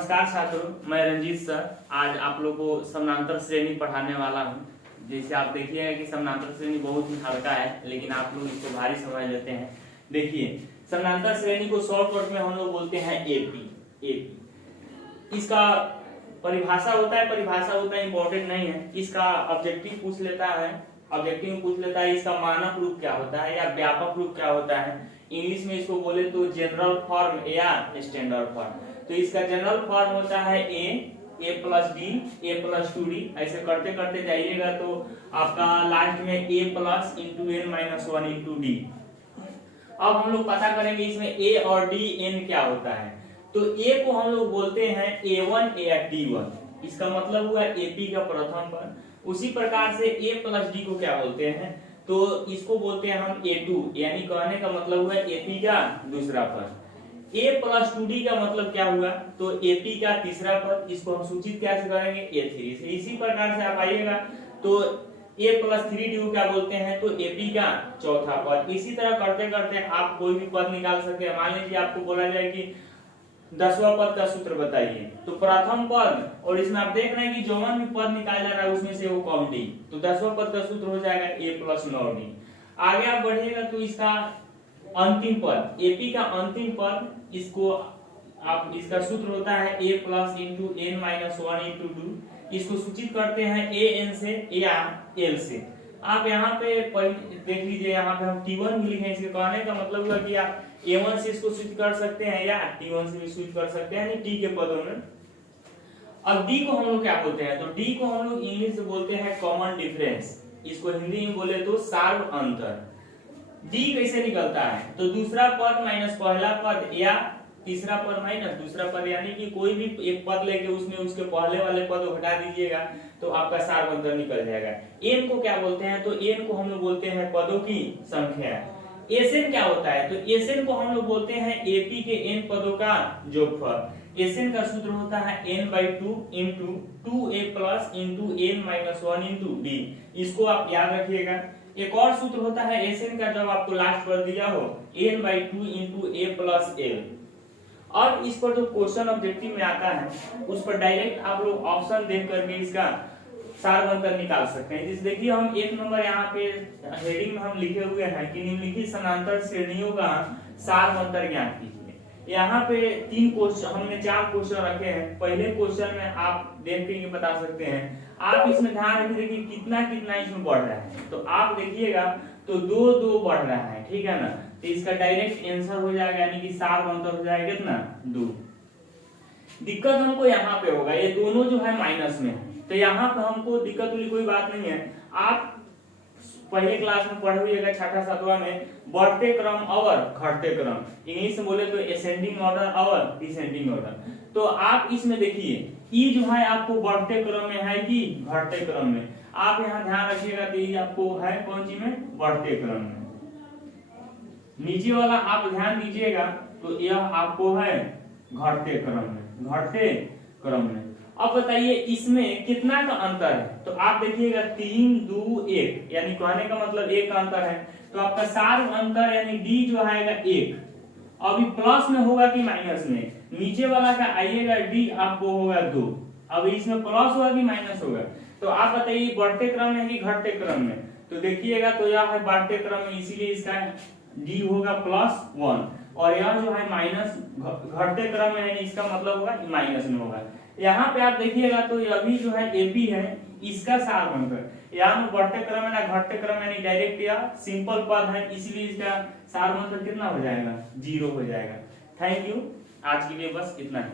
नमस्कार छात्रों, मैं रंजीत सर आज आप लोग को समानांतर श्रेणी पढ़ाने वाला हूं। जैसे आप देखिएगा कि समानांतर श्रेणी बहुत ही हल्का है, लेकिन आप लोग इसको भारी समझ लेते हैं। देखिए, समानांतर श्रेणी को शॉर्टकट में हम लोग बोलते हैं एपी। इसका परिभाषा होता है इंपॉर्टेंट नहीं है। इसका ऑब्जेक्टिव पूछ लेता है, इसका मानक रूप क्या होता है या व्यापक रूप क्या होता है। इंग्लिश में इसको बोले तो जनरल फॉर्म या स्टैंडर्ड फॉर्म। तो इसका जनरल फॉर्म होता है a plus d, a plus 2d। ऐसे करते करते जाइएगा तो आपका लास्ट में a plus into n minus 1 into d. अब हम लोग पता करेंगे इसमें ए और डी एन क्या होता है। तो ए को हम लोग बोलते हैं a1 या d1, इसका मतलब हुआ एपी का प्रथम पद। उसी प्रकार से ए प्लस डी को क्या बोलते हैं, तो इसको बोलते हैं हम a2, यानी कहने का मतलब हुआ एपी का दूसरा पद। a प्लस 2d का मतलब क्या हुआ, तो एपी का तीसरा पद। इसको हम सूचित कैसे करेंगे, a3 से। इसी प्रकार से आप आइएगा तो a प्लस 3d को क्या बोलते हैं, तो एपी का चौथा पद। इसी तरह करते करते आप कोई भी पद निकाल सकते हैं। मान लीजिए आपको बोला जाए कि 10वां पद का सूत्र बताइए, तो प्रथम पद, और इसमें आप देख रहे हैं कि जो भी पद निकाला जा रहा है उसमें से वो कौन डी, तो 10वां पद का सूत्र हो जाएगा a प्लस 9d। आगे आप बढ़िएगा तो इसका अंतिम पद, एपी का अंतिम पद, इसको आप इसका सूत्र होता है a plus into n minus 1 into 2। इसको सूचित करते हैं ए एन से या एल से। आप यहाँ पे देख लीजिए, यहाँ पे हम t1 भी लिखे। इसके कहने का मतलब हुआ कि आप a1 से इसको सूचित कर सकते हैं या t1 से भी सूचित कर सकते हैं, यानी t के पदों में। अब d को हम लोग क्या बोलते हैं, तो d को हम लोग इंग्लिश में बोलते हैं कॉमन डिफरेंस। इसको हिंदी में बोले तो सार्व अंतर। d कैसे निकलता है, तो दूसरा पद माइनस पहला पद या तीसरा पद माइनस दूसरा पद, यानी कि कोई भी एक पद लेके उसमें उसके पहले वाले पद को हटा दीजिएगा तो आपका सार्व अंतर निकल जाएगा। n को क्या बोलते हैं, तो n को हम लोग बोलते हैं पदों की संख्या। Sn क्या होता है, तो Sn को हम लोग बोलते हैं एपी के n पदों का जोगफल। Sn का सूत्र होता है n/2 into 2a plus into n minus 1 into d। इसको आप याद रखिएगा। एक और सूत्र होता है Sn का, जब आपको लास्ट पर दिया हो n/2 into a plus l। और इस पर जो क्वेश्चन ऑब्जेक्टिव में आता है उस पर डायरेक्ट आप लोग ऑप्शन देख करके इसका सार अंतर निकाल सकते हैं। जैसे देखिए, हम एक नंबर यहाँ पे हेडिंग में हम लिखे हुए हैं कि निम्नलिखित समानांतर श्रेणियों का सार अंतर ज्ञात कीजिए। यहाँ पे 3 क्वेश्चन, हमने 4 क्वेश्चन रखे हैं। पहले क्वेश्चन में आप देख के बता सकते हैं। आप इसमें ध्यान रखिए कि कितना कितना इसमें बढ़ रहा है, तो आप देखिएगा तो 2 बढ़ रहा है, ठीक है ना। तो इसका डायरेक्ट आंसर हो जाएगा, यानी कि सार अंतर हो जाएगा कितना, 2। दिक्कत हमको यहाँ पे होगा, ये दोनों जो है माइनस में, तो यहाँ पे हमको दिक्कत वाली कोई बात नहीं है। आप पहले क्लास में पढ़े हुएगा 6ठा 7वां में बढ़ते क्रम और घटते क्रम, इंग्लिश में बोले तो असेंडिंग ऑर्डर और डिसेंडिंग ऑर्डर। तो आप इसमें देखिए ई जो है आपको बढ़ते क्रम में है कि घटते क्रम में, आप यहाँ ध्यान रखिएगा। तो ये आपको है कौन सी में, बढ़ते क्रम में। नीचे वाला आप ध्यान दीजिएगा तो यह आपको है घटते क्रम में। अब बताइए इसमें कितना का अंतर है, तो आप देखिएगा 3, 2, 1, यानी कहने का मतलब 1 का अंतर है। तो आपका सार अंतर यानी डी जो आएगा 1। अभी प्लस में होगा कि माइनस में, नीचे वाला का आइएगा डी आपको होगा 2। अब इसमें प्लस होगा कि माइनस होगा, तो आप बताइए बढ़ते क्रम में कि घटते क्रम में। तो देखिएगा तो यह है बढ़ते क्रम में, इसीलिए इसका डी होगा +1, और यह जो है माइनस घटते क्रम में है, इसका मतलब होगा माइनस में होगा। यहाँ पे आप देखिएगा तो अभी जो है एपी है, इसका सार अंतर यहाँ में बढ़ते क्रम है ना घटते क्रम, यानी डायरेक्ट या सिंपल पद है, इसलिए इसका सार अंतर कितना हो जाएगा, 0 हो जाएगा। थैंक यू, आज के लिए बस इतना ही।